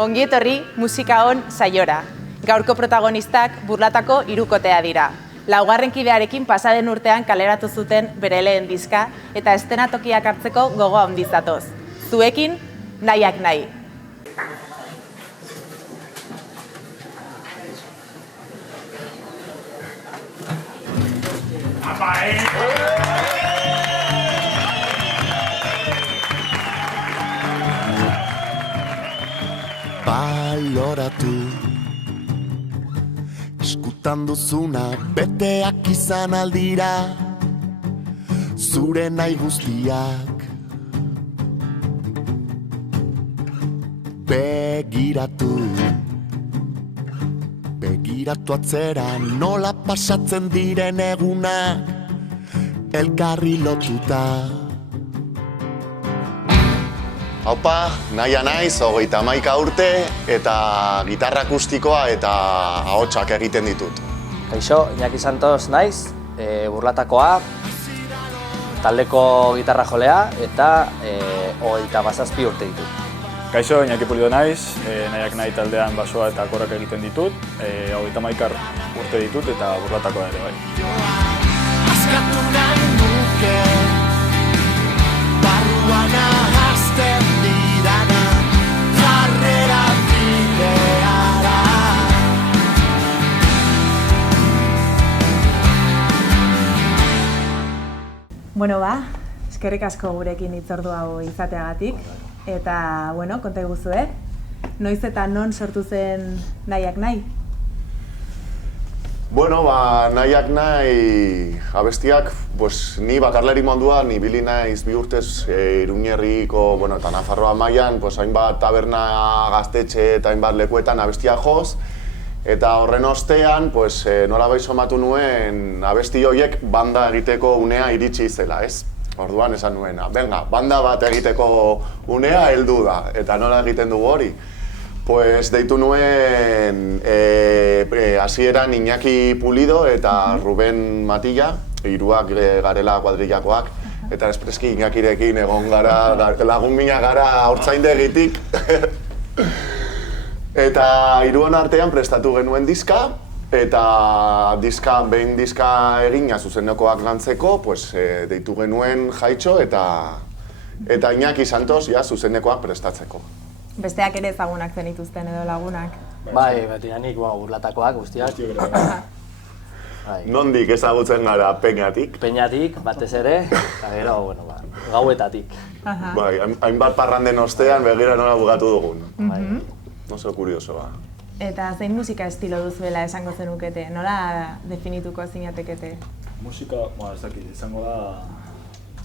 Ongi etorri musika on saiora. Gaurko protagonistak Burlatako hirukotea dira. Laugarren kidearekin pasaden urtean kaleratu zuten bere lehen diska eta eszenatokiak hartzeko gogoa handiz datoz. Zuekin, nahiak nahi. Baloratu eskutan duzuna beteak izan aldira zure nahi guztiak begiratu atzera nola pasatzen diren egunak elkarri lotuta. Haupa, nahia naiz, 31 urte eta gitarra akustikoa eta ahotsak egiten ditut. Kaixo, Iñaki Santos naiz, Burlatakoa, taldeko gitarra jolea eta 37 urte ditut. Kaixo, Iñaki Pulido naiz, nahiak nahi taldean basoa eta korrak egiten ditut, 31 urte ditut eta Burlatakoa ere bai. Askatu nahi nuke, barruan ahazten didana, jarrera bideara. Bueno, eskerrik asko gurekin hitzordu hau izateagatik. Eta, konta iguzue, noiz eta non sortu zen nahiak nahi? Nahiak nahi abestiak, ni bakarleri munduan ibili naiz 2 urtez Iruñerriko, eta Nafarroa mailan, hainbat taberna, gaztetxe eta hainbat lekuetan abestia joz. Eta horren ostean, nolabait somatu nuen abesti horiek banda egiteko unea iritsi zela, ez? Orduan esan nuena, banda bat egiteko unea heldu da, eta nola egiten dugu hori? Deitu nuen hasieran Iñaki Pulido eta Ruben Matilla, hiruak garela kuadrillakoak, eta espreski Iñakirekin egon gara, lagun mina gara haurtzaindegitik. Eta hiruan artean prestatu genuen diska, eta behin diska egina zuzenekoak lantzeko, deitu genuen Jaitxo eta Iñaki Santos zuzenekoak prestatzeko. Besteak ere ezagunak zenituzten edo lagunak? Bai, nik Burlatakoak guztiak. Nondik ezagutzen gara Peñatik? Peñatik, batez ere, eta gero, gauetatik. Bai, hainbat parranden ostean begira nola bugatu dugun. Oso kuriosoa. Eta zein musika estilo duzuela esango zenukete? Nola definituko zinatekete? Musika, ez dakit, izango da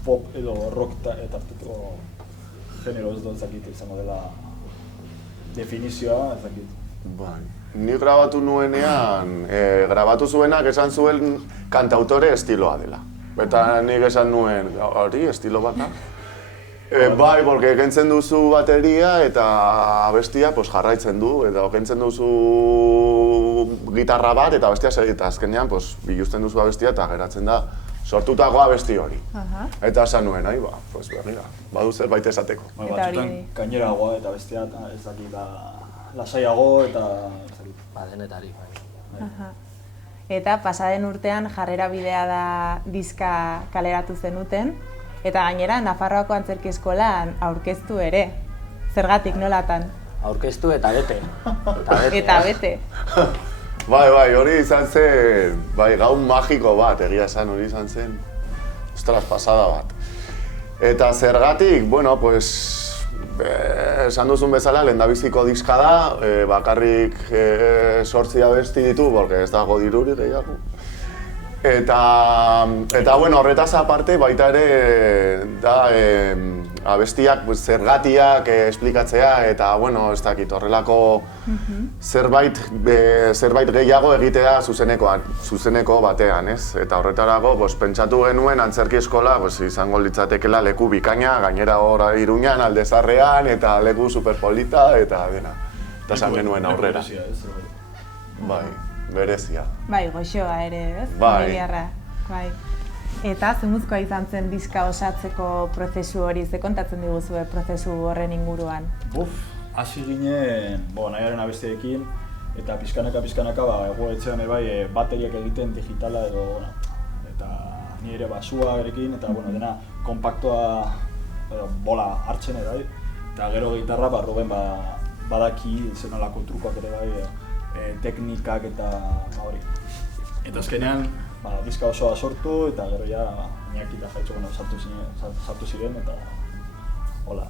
pop edo rock eta arteko genero ez dakit izango dela definizioa, ez dakit. Bai, ni grabatu nuenean, grabatu zuenak esan zuen kantautore estiloa dela. Eta nik esan nuen, hori estilo bat da? Bai, porque kentzen duzu bateria eta abestia jarraitzen du, eta kentzen duzu gitarra bat eta abestia segita. Azkenean, biluzten duzu abestia eta geratzen da sortutako abesti hori. Eta esan nuen, begira, badu zerbait esateko. Batzutan gaineragoa eta bestia ez dakit lasaiago eta ez dakit. Denetari, bai. Eta pasaden urtean jarrera bidea da diska kaleratu zenuten, eta gainera Nafarroako antzerki eskolan aurkeztu ere. Zergatik nolatan? Aurkeztu eta bete. Eta bete. Bai, hori izan zen, gaun magiko bat, egia esan hori izan zen, pasada bat. Eta zergatik, esan duzun bezala, lehendabiziko diska da, bakarrik 8 abesti ditu, porque ez dago dirurik gehiago. Eta horretaz aparte, baita ere da abestiak zergatiak esplikatzea eta ez dakit horrelako zerbait gehiago egitea zuzeneko batean, ez? Eta horretarako pentsatu genuen antzerki eskola izango litzatekela leku bikaina, gainera hor Iruñan, Alde Zaharrean eta leku superpolita eta dena. Eta esan genuen aurrera. Bai. Berezia. Bai, goxoa ere, ez? Bai. Bai. Eta zemuzkoa izan zen diska osatzeko prozesu hori, ze kontatzen diguzue prozesu horren inguruan? hasi ginen, nahiaren abestiekin, eta pizkanaka, egoetxean bai bateriak egiten digitala edo, eta ni ere basua erekin, eta dena kompaktua bola hartzen bai, eta gero gitarra Ruben badaki zenolako trukoak ere bai, teknikak eta hori. Eta azkenean, diska osoa sortu eta gero ja Iñaki eta Jaitxo sartu ziren eta hola.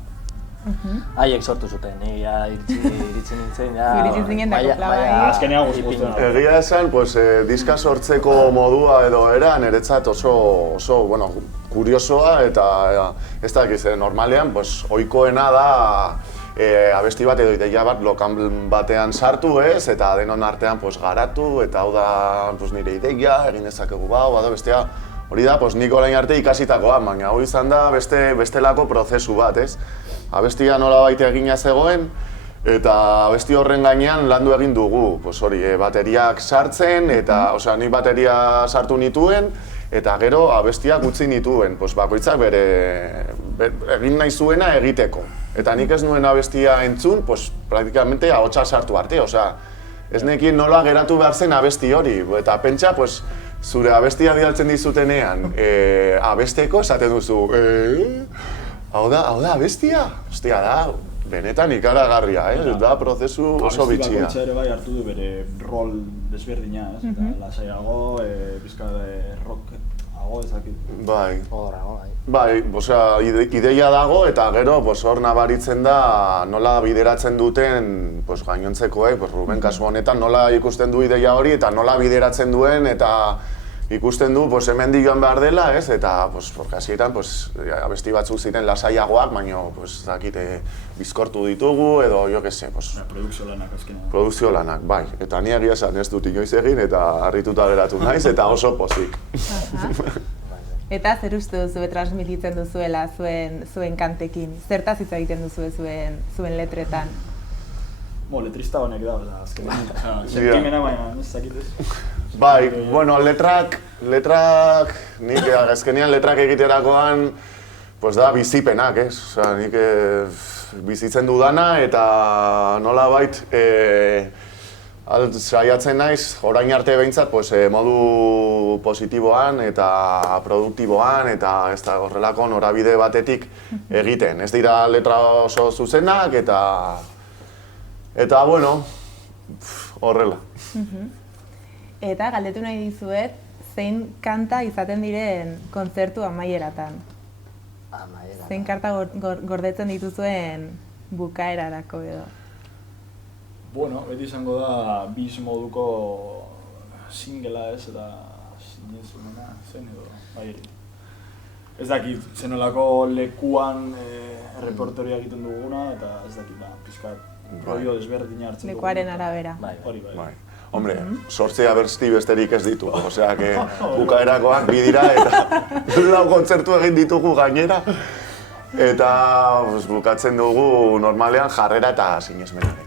Haiek sortu zuten, ni iritsi nintzen, Iritsi zinen da kopla bai. Azkenean guztien. Egia esan, diska sortzeko modua edo era, niretzat oso kuriosoa eta ez dakit, normalean, ohikoena da abesti bat edo ideia bat lokal batean sartu ez, eta denon artean garatu, eta hau da nire ideia, egin dezakegu bada bestea. Hori da, nik orain arte ikasitakoa, baina hau izan da bestelako prozesu bat, ez? Abestia nolabait egina zegoen, eta abesti horren gainean landu egin dugu. Bateriak sartzen, eta nik bateria sartu nituen, eta gero abestiak utzi nituen. Bakoitzak bere egin nahi zuena egiteko. Eta nik ez nuen abestia entzun, praktikamente ahotsa sartu arte. Ez nekien nola geratu behar zen abesti hori. Eta pentsa, zure abestia bidaltzen dizutenean abesteko esaten duzu hau da abestia? Ostia da, benetan ikaragarria, da prozesu oso bitxia. Abesti bakoitza ere bai hartu du bere rol desberdina, eta lasaiago, pizka rockago ezakit. Bai. Horrago, bai. Ideia dago eta gero hor nabaritzen da nola bideratzen duten gainontzekoek, Ruben kasu honetan nola ikusten du ideia hori eta nola bideratzen duen eta ikusten du hemendik joan behar dela, ez? Eta hasieran abesti batzuk ziren lasaiagoak, baina bizkortu ditugu edo jo kese. Produkzio lanak azkenean. Produkzio lanak, bai. Eta ni egia esan ez dut inoiz egin eta harrituta geratu naiz eta oso pozik. Eta zer uste duzu transmititzen duzuela zuen kantekin? Zertaz hitz egiten duzu zuen letretan? Letrista honek da, azkenean. Sentimena baina, ez dakitez. Bai, letrak, nik azkenean letrak egiterakoan da bizipenak, ez? Nik bizitzen dudana eta nolabait saiatzen naiz, orain arte behintzat, modu positiboan eta produktiboan eta ez da horrelako norabide batetik egiten. Ez dira letra oso zuzenak eta horrela. Eta galdetu nahi dizuet, zein kanta izaten diren kontzertu amaieratan? Zein kanta gordetzen dituzuen bukaerarako edo? Beti izango da bis moduko singela ez eta sinezumena zen edo bai. Ez dakit, zenolako lekuan repertoria egiten duguna eta ez dakit, pizkat rollo desberdina hartzen dugu. Lekuaren arabera. Hori bai. Hombre, sortzea abesti besterik ez ditu, osea, bukaerakoak bidira eta lau kontzertu egin ditugu gainera. Eta bukatzen dugu normalean jarrera eta sinesmenarekin.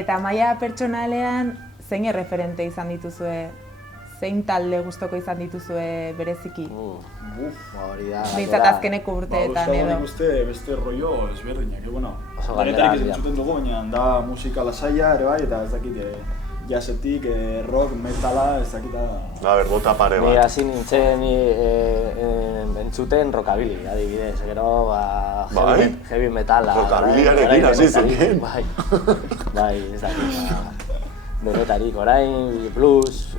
Eta maila pertsonalean, zein erreferente izan dituzue? Zein talde gustoko izan dituzue bereziki? Hori da. Behintzat azkeneko urteetan edo. Euskal uste beste rollo ezberdinak, Danetarik ez entzuten dugu, baina da musika lasaia ere bai, eta ez dakit jazzetik, rock, metala, ez dakit da. Bota pare bat. Ni hasi nintzen entzuten rockabilly, adibidez, gero heavy metala. Rockabilyarekin hasi zen. Bai, ez dakit. Denetarik, orain, blues,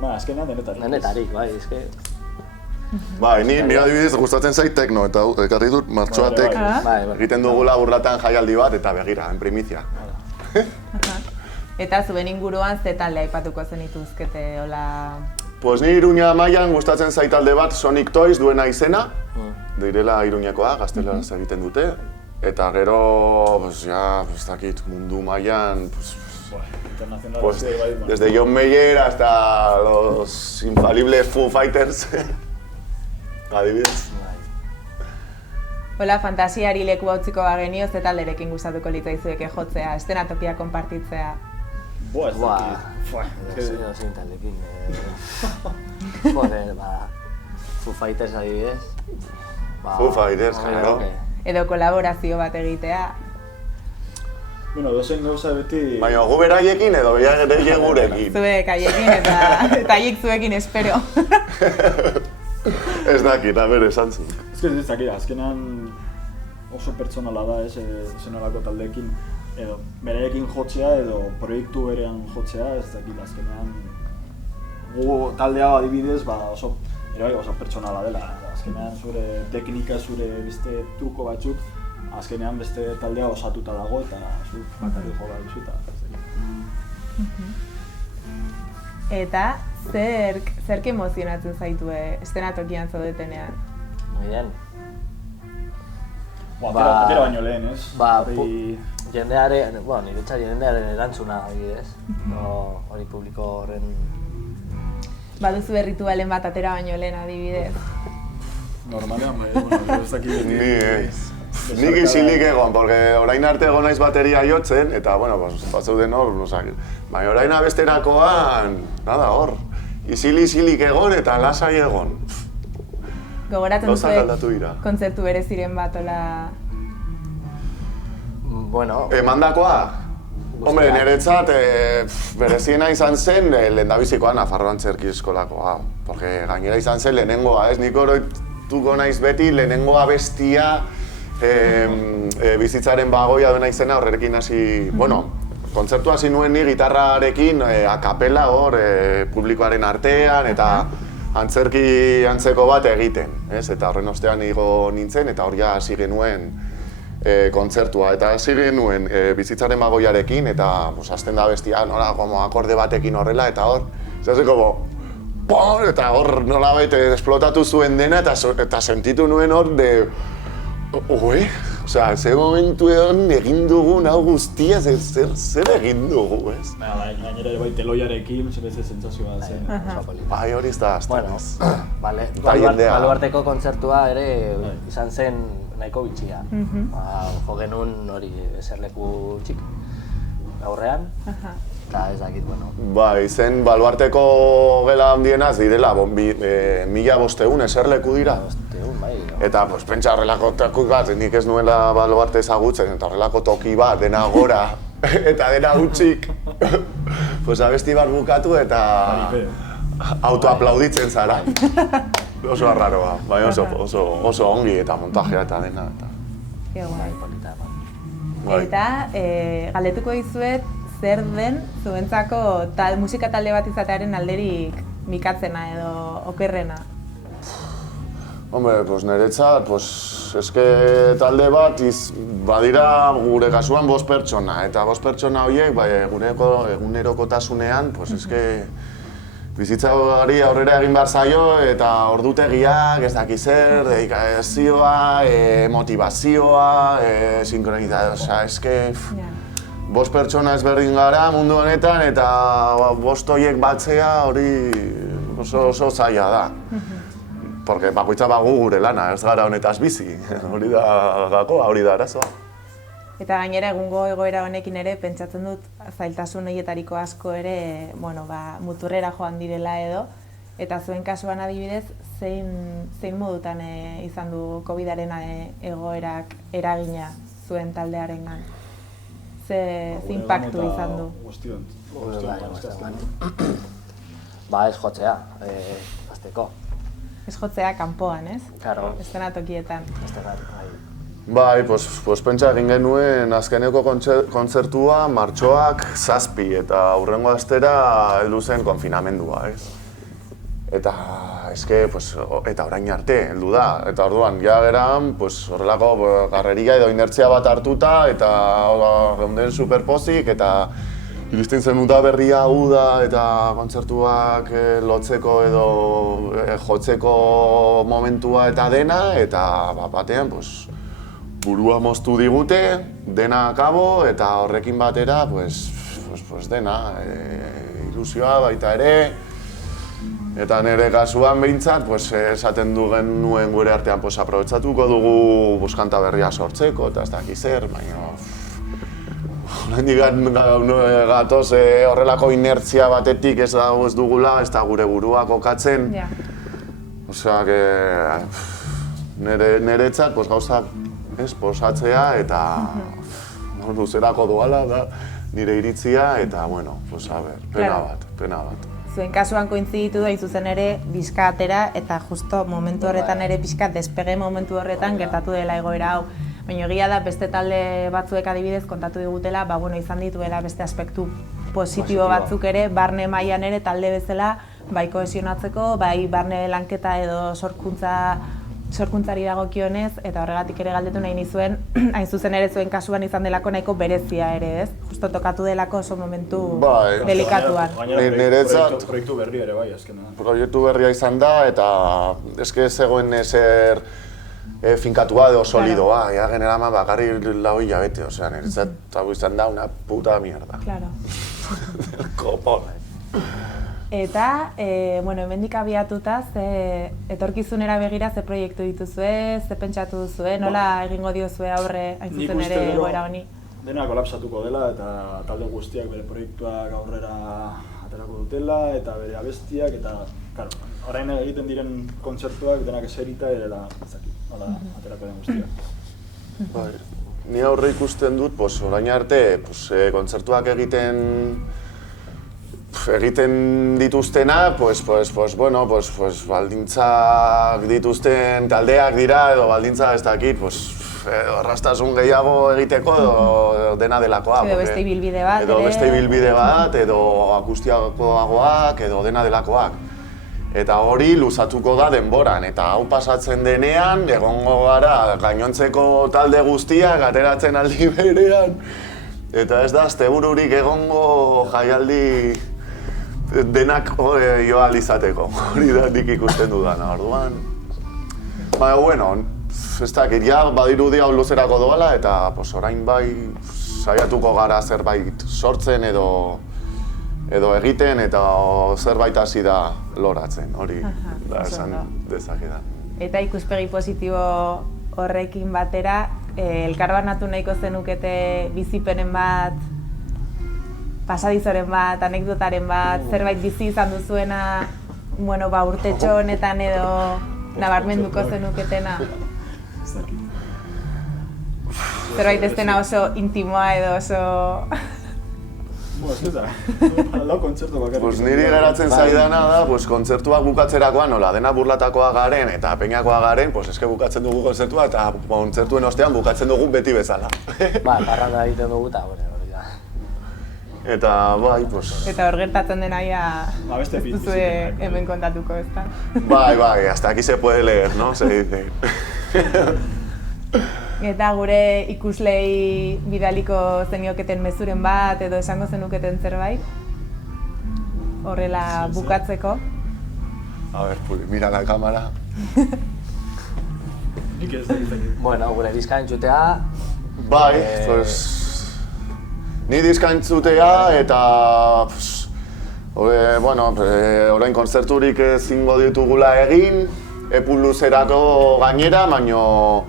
azkenean denetarik. Denetarik, bai, eske. Bai, ni adibidez gustatzen zait tekno, eta ekarri dut martxoatek egiten dugula Urlatan jaialdi bat, eta begira, en primizia. Eta zuen inguruan ze talde aipatuko zenituzkete, hola... Ni Iruña mailan gustatzen zait talde bat Sonic Toys duena izena, direla Iruñakoa, gazteleraz egiten dute, eta gero, mundu mailan, desde John Mayer hasta los infalibles Foo Fighters, adibidez. Hola, fantasiari leku hautziko bagenio, ze talderekin gustatuko litzaizueke jotzea, eszenatokia konpartitzea? Ez zein taldekin. Joder, Foo Fighters adibidez. Foo Fighters, claro. edo kolaborazio bat egitea. Bueno, dozen gauza beti... Baina gu beraiekin edo beraie gurekin. Zuek haiekin eta haiek zuekin espero. Ez dakit, esan zu. Ez dakit, azkenean oso pertsonala da, zenolako taldeekin, edo beraiekin jotzea edo proiektu berean jotzea, ez dakit, azkenean gu taldea adibidez, oso pertsonala dela. Azkenean zure teknika, zure beste truko batzuk, azkenean beste taldea osatuta dago eta zuk bakarrik jo behar duzu Eta zerk emozionatzen zaitue eszenatokian zaudetenean? Bien. Atera baino lehen, ez? Jendearen, niretzat jendearen erantzuna adibidez. Hori publiko horren... Baduzu erritualen bat atera baino lehen adibidez. Normalean, ez dakit Nik isilik egon, porque orain arte egon naiz bateria jotzen, eta, batzeuden hor, baina orain abesterakoan, hor, isilik egon eta lasai egon. Gogoratzen zuek kontzertu bereziren bat, ola... Emandakoa? Hombre, niretzat bereziena izan zen lehendabizikoa Nafarroan Antzerki Eskolakoa. Porque gainera izan zen lehenengoa, ez? Nik oroituko naiz beti lehenengoa abestia bizitzaren bagoia dena izena horrekin hasi... Kontzertu hasi nuen ni gitarrarekin akapela hor publikoaren artean eta antzerki antzeko bat egiten, ez? Eta horren ostean igo nintzen eta hor ja hasi genuen kontzertua eta hasi genuen bizitzaren bagoiarekin eta hasten da bestia nola akorde batekin horrela eta hor eta hor nolabait esplotatu zuen dena eta sentitu nuen hor ze momentu egon egin dugun hau guztia, zer egin dugu, ez? Gainera bai teloiarekin, zer ez sentsazioa zen. Bai, hori ez da azten, ez. Baluarteko kontzertua ere izan zen nahiko bitxia. Jo genuen hori eserleku txik aurrean, eta ez dakit, Bai, zen Baluarteko gela handienaz direla, 1500 eserleku dira. Eta pentsa horrelako toki bat, nik ez nuela Baluarte ezagutzen, eta horrelako toki bat, dena gora eta dena hutsik. Abesti bat bukatu eta autoaplauditzen zara. Oso arraroa, bai oso ongi eta montajea eta dena. Ke guai. Eta galdetuko dizuet zer den zuentzako musika talde bat izatearen alderik mikatzena edo okerrena? Hombre, niretzat, eske talde bat badira gure kasuan 5 pertsona, eta 5 pertsona horiek gure egunerokotasunean, eske bizitzari aurrera egin behar zaio eta ordutegiak, ez dakiz zer, dedikazioa, motivazioa, sinkronizazioa, eske 5 pertsona ezberdin gara mundu honetan eta 5 horiek batzea hori oso zaila da. Porque bakoitza bagu gure lana, ez gara honetaz bizi, hori da gakoa, hori da arazoa. Eta gainera egungo egoera honekin ere, pentsatzen dut zailtasun horietariko asko ere, muturrera joan direla edo, eta zuen kasuan adibidez, zein modutan izan du COVID-aren egoerak eragina zuen taldearengan? Ze inpaktu izan du? Ez jotzea, azteko. Ez jotzea kanpoan, ez? Claro. Eszenatokietan. Bai, pentsa egin genuen azkeneko kontzertua martxoak 7 eta hurrengo astera heldu zen konfinamendua, ez? Eta eta orain arte heldu da, eta orduan ja geran horrelako garreria edo inertzia bat hartuta eta geunden superpozik eta iristen zen berria uda eta kontzertuak lotzeko edo jotzeko momentua eta dena, eta batean burua moztu digute, dena akabo eta horrekin batera dena, ilusioa baita ere. Eta nire kasuan behintzat, esaten nuen gure artean aprobetxatuko dugu kanta berria sortzeko eta ez dakiz zer, baina oraindik gatoz horrelako inertzia batetik ez dugula, ez da gure burua kokatzen. Osea, niretzat gauzak ez, posatzea eta luzerako doala da nire iritzia eta, bueno, pues a ber, pena bat. Zuen kasuan kointziditu da zuzen ere diska atera eta justo momentu horretan ere pixka despege momentu horretan gertatu dela egoera hau. Baina egia da beste talde batzuek adibidez kontatu digutela, izan dituela beste aspektu positibo batzuk ere, barne mailan ere talde bezala, bai kohesionatzeko, bai barne lanketa edo sorkuntzari dagokionez, eta horregatik ere galdetu nahi nizuen, hain zuzen ere zuen kasuan izan delako nahiko berezia ere, ez? Justo tokatu delako oso momentu delikatuan. Niretzat proiektu berri ere bai, azkenean. Proiektu berria izan da, eta eske zegoen ezer finkatua edo solidoa, ja generaman bakarri lau hilabete, osea, niretzat hau izan da una puta mierda. Claro. Kopon. Eta, hemendik abiatuta, etorkizunera begira ze proiektu dituzue, ze pentsatu duzue, nola egingo diozue aurre hain zuzen ere egoera honi? Dena kolapsatuko dela eta talde guztiak bere proiektuak aurrera aterako dutela eta bere abestiak eta, claro, orain egiten diren kontzertuak denak eserita edela, nola aterako den guztiak. Ni aurre ikusten dut, orain arte, kontzertuak egiten dituztena, baldintzak dituzten taldeak dira edo baldintza ez dakit, arrastasun gehiago egiteko edo dena delakoa. Edo beste ibilbide bat, edo beste ibilbide bat, edo akustiagoak, edo dena delakoak. Eta hori luzatuko da denboran, eta hau pasatzen denean, egongo gara gainontzeko talde guztiak ateratzen aldi berean. Eta ez da, astebururik egongo jaialdi denak joa izateko, hori da nik ikusten dudana, orduan. Baina, bueno, ez dakit, badirudi hau luzerako doala eta orain bai saiatuko gara zerbait sortzen edo egiten eta zerbait hasi da loratzen, hori da esan dezakedan. Eta ikuspegi positibo horrekin batera, elkarbanatu nahiko zenukete bizipenen bat, pasadizoren bat, anekdotaren bat, zerbait bizi izan duzuena, urtetxo honetan edo nabarmenduko zenuketena? Zerbait ez dena oso intimoa edo oso... Ez da, lau kontzertu bakarrik. Niri geratzen zaidana da, kontzertuak bukatzerakoan, nola, dena burlatakoa garen eta peinakoa garen, eske bukatzen dugu kontzertua eta kontzertuen ostean bukatzen dugu beti bezala. Parranda egiten dugu eta hori da. Eta bai, Eta hor gertatzen dena ia ez duzue hemen kontatuko, ez da? Bai, hasta aquí se puede leer, no? Se dice. Eta gure ikuslei bidaliko zenioketen mezuren bat edo esango zenuketen zerbait? Horrela bukatzeko? A ver, Puli, mira la cámara. Nik ez dakit. Bueno, gure diska entzutea... Bai, ni diska entzutea eta... orain kontzerturik ezingo ditugula egin, epu luzerako gainera, baino...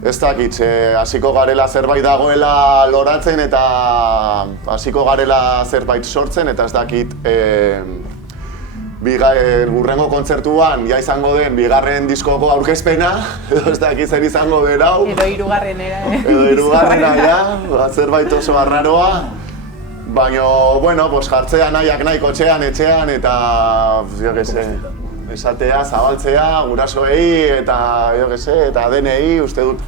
Ez dakit, hasiko garela zerbait dagoela loratzen eta hasiko garela zerbait sortzen eta ez dakit hurrengo kontzertuan izango den bigarren diskoko aurkezpena edo ez dakit zer izango berau. Edo hirugarrenera, Edo hirugarrenera, zerbait oso arraroa. Baina, jartzea nahiak nahi kotxean, etxean eta, esatea, zabaltzea, gurasoei eta denei, uste dut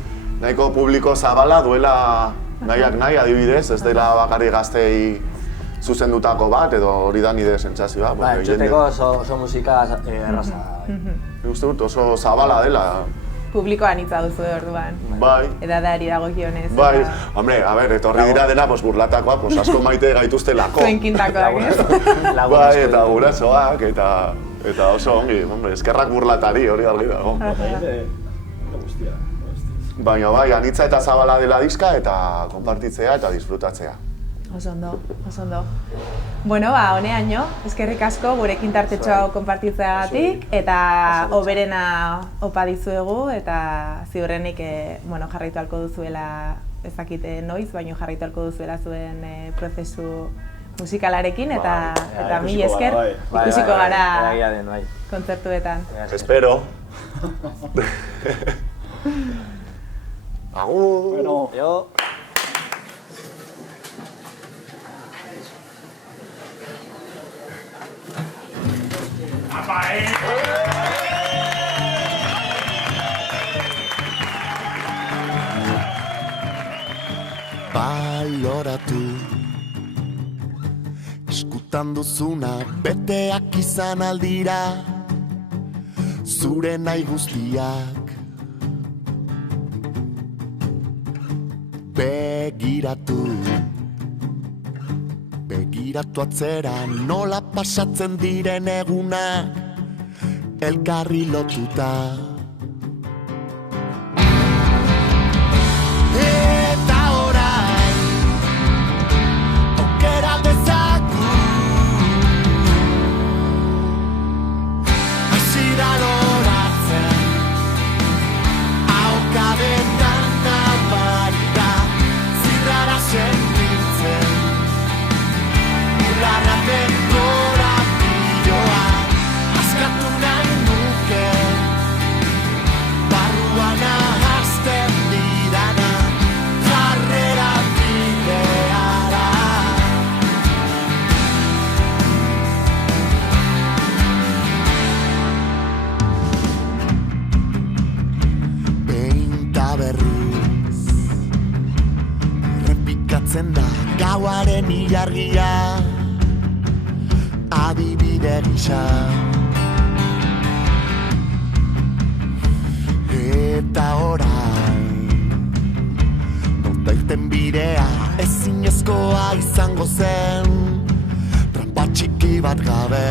nahiko publiko zabala duela nahiak nahi adibidez, ez dela bakarri gaztei zuzendutako bat edo hori da nire sentsazioa. Entzuteko oso musika erraza. Uste dut oso zabala dela. Publikoan hitza duzu orduan. Bai. Edadari dagokionez. Bai, hombre, etorri dira dena burlatakoa, asko maite gaituztelako. Zuen kintakoak, ez? Bai, eta gurasoak, eta oso ongi, eskerrak burlatari hori argi dago. Baina bai, anitza eta zabala dela diska eta konpartitzea eta disfrutatzea. Oso ondo. Bueno, honeaino, eskerrik asko gurekin tartetxo hau konpartitzeagatik eta hoberena opa dizuegu eta ziurrenik jarraitu ahalko duzuela, ez dakite noiz, baina jarraitu ahalko duzuela zuen prozesu musikalarekin eta mila esker ikusiko gara kontzertuetan. Espero. Agur! Bueno. Jo. Baloratu eskutan duzuna beteak izan aldira zure nahi guztiak begiratu atzera nola pasatzen diren egunak elkarri lotuta eta orain aukera dezaku hasi da loratzen ahokabetan nabarira zirrara sentitzen ularra denbora biloa askatu nahi nuke barruan ahazten didana jarrera bideara behin ta berriz errepikatzen da gauaren ilargia adibide gisa eta orain nota irten bidea ezinezkoa izango zen trampa txiki bat gabe